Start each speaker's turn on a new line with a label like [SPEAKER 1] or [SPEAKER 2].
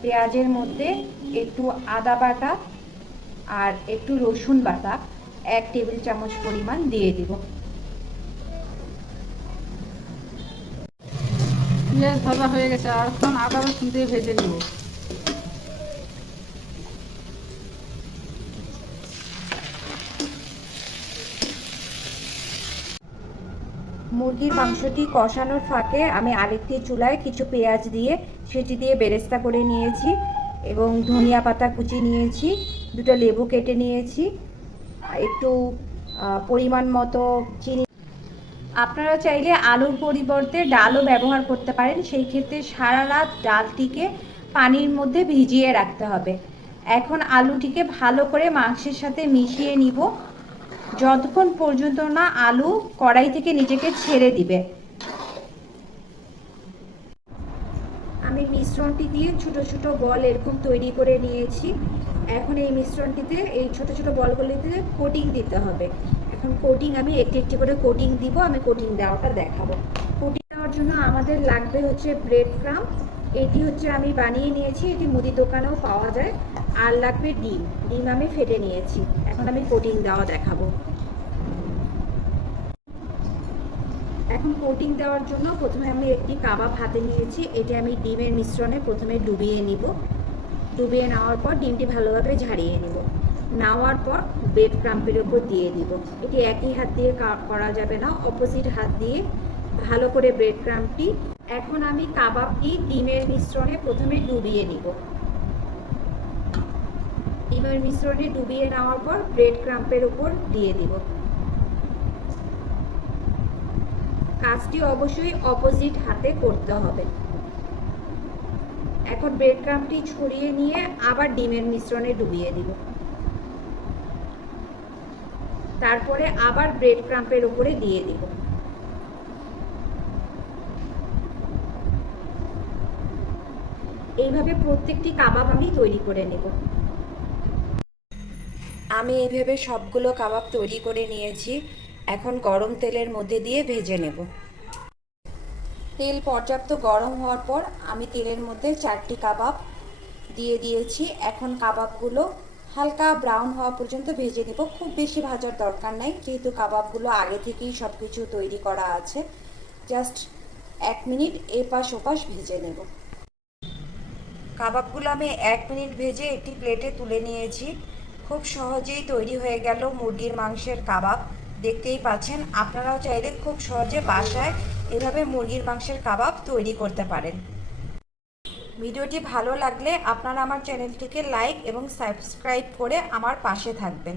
[SPEAKER 1] পেঁয়াজের মধ্যে একটু আদা বাটা আর একটু রসুন বাটা এক টেবিল চামচ পরিমাণ দিয়ে দিব।
[SPEAKER 2] পেঁয়াজ ভাজা হয়ে গেছে, আর এখন আদা রসুন দিয়ে ভেজে নিব।
[SPEAKER 1] মুরগির মাংসটি কষানোর ফাঁকে আমি আরেকটি চুলায় কিছু পেঁয়াজ দিয়ে সেটি দিয়ে বেরেস্তা করে নিয়েছি এবং ধনিয়া পাতা কুচি নিয়েছি, দুটো লেবু কেটে নিয়েছি, একটু পরিমাণ মতো চিনি। আপনারা চাইলে আলুর পরিবর্তে ডালও ব্যবহার করতে পারেন, সেই ক্ষেত্রে সারা রাত ডালটিকে পানির মধ্যে ভিজিয়ে রাখতে হবে। এখন আলুটিকে ভালো করে মাংসের সাথে মিশিয়ে নিব। যতক্ষণ পর্যন্ত না আলু কড়াই থেকে নিজেকে ছেড়ে দিবে। আমি মিশ্রণটি দিয়ে ছোট ছোট বল এরকম তৈরি করে নিয়েছি। এখন এই মিশ্রণটিতে, এই ছোট ছোট বলগুলিতে কোটিং দিতে হবে। এখন কোটিং আমি একটি একটি করে কোটিং দিব, আমি কোটিং দেওয়াটা দেখাবো। কোটিং দেওয়ার জন্য আমাদের লাগবে হচ্ছে ব্রেড ক্রাম এটি হচ্ছে আমি বানিয়ে নিয়েছি, এটি মুদি দোকানেও পাওয়া যায়। আর লাগবে ডিম। ডিম আমি ফেটে নিয়েছি। এখন আমি কোটিং দেওয়া দেখাবো। এখন কোটিং দেওয়ার জন্য প্রথমে আমি একটি কাবাব হাতে নিয়েছি। এটি আমি ডিমের মিশ্রণে প্রথমে ডুবিয়ে নিব। ডুবিয়ে নেওয়ার পর ডিমটি ভালোভাবে ঝাড়িয়ে নিব। নেওয়ার পর ব্রেড ক্রাম্পের উপর দিয়ে দিব। এটি একই হাত দিয়ে করা যাবে না অপোজিট হাত দিয়ে ভালো করে ব্রেড ক্রাম্পটি এখন আমি কাবাবটি ডিমের মিশ্রণে প্রথমে ডুবিয়ে নিব। ডিমের মিশ্রণে ডুবিয়ে নেওয়ার পর ব্রেড ক্রাম্পের উপর দিয়ে দিব। কাজটি অবশ্যই অপোজিট হাতে করতে হবে। এখন ব্রেড ক্রাম্পটি ছড়িয়ে নিয়ে আবার ডিমের মিশ্রণে ডুবিয়ে দিব। তারপরে আবার ব্রেড ক্রাম্পের উপরে দিয়ে দিব। এইভাবে প্রত্যেকটি কাবাব আমি তৈরি করে নেব। আমি এইভাবে সবগুলো কাবাব তৈরি করে নিয়েছি। এখন গরম তেলের মধ্যে দিয়ে ভেজে নেব। তেল পর্যাপ্ত গরম হওয়ার পর আমি তেলের মধ্যে চারটি কাবাব দিয়ে দিয়েছি। এখন কাবাবগুলো হালকা ব্রাউন হওয়া পর্যন্ত ভেজে নেব। খুব বেশি ভাজার দরকার নাই, যেহেতু কাবাবগুলো আগে থেকেই সব কিছু তৈরি করা আছে। জাস্ট এক মিনিট এপাশ ওপাশ ভেজে নেব। কাবাবগুলো আমি এক মিনিট ভেজে একটি প্লেটে তুলে নিয়েছি। খুব সহজেই তৈরি হয়ে গেল মুরগির মাংসের কাবাব। দেখতেই পাচ্ছেন, আপনারাও চাইলে খুব সহজে বাসায় এভাবে মুরগির মাংসের কাবাব তৈরি করতে পারেন। ভিডিওটি ভালো লাগলে আপনারা আমার চ্যানেলটিকে লাইক এবং সাবস্ক্রাইব করে আমার পাশে থাকবেন।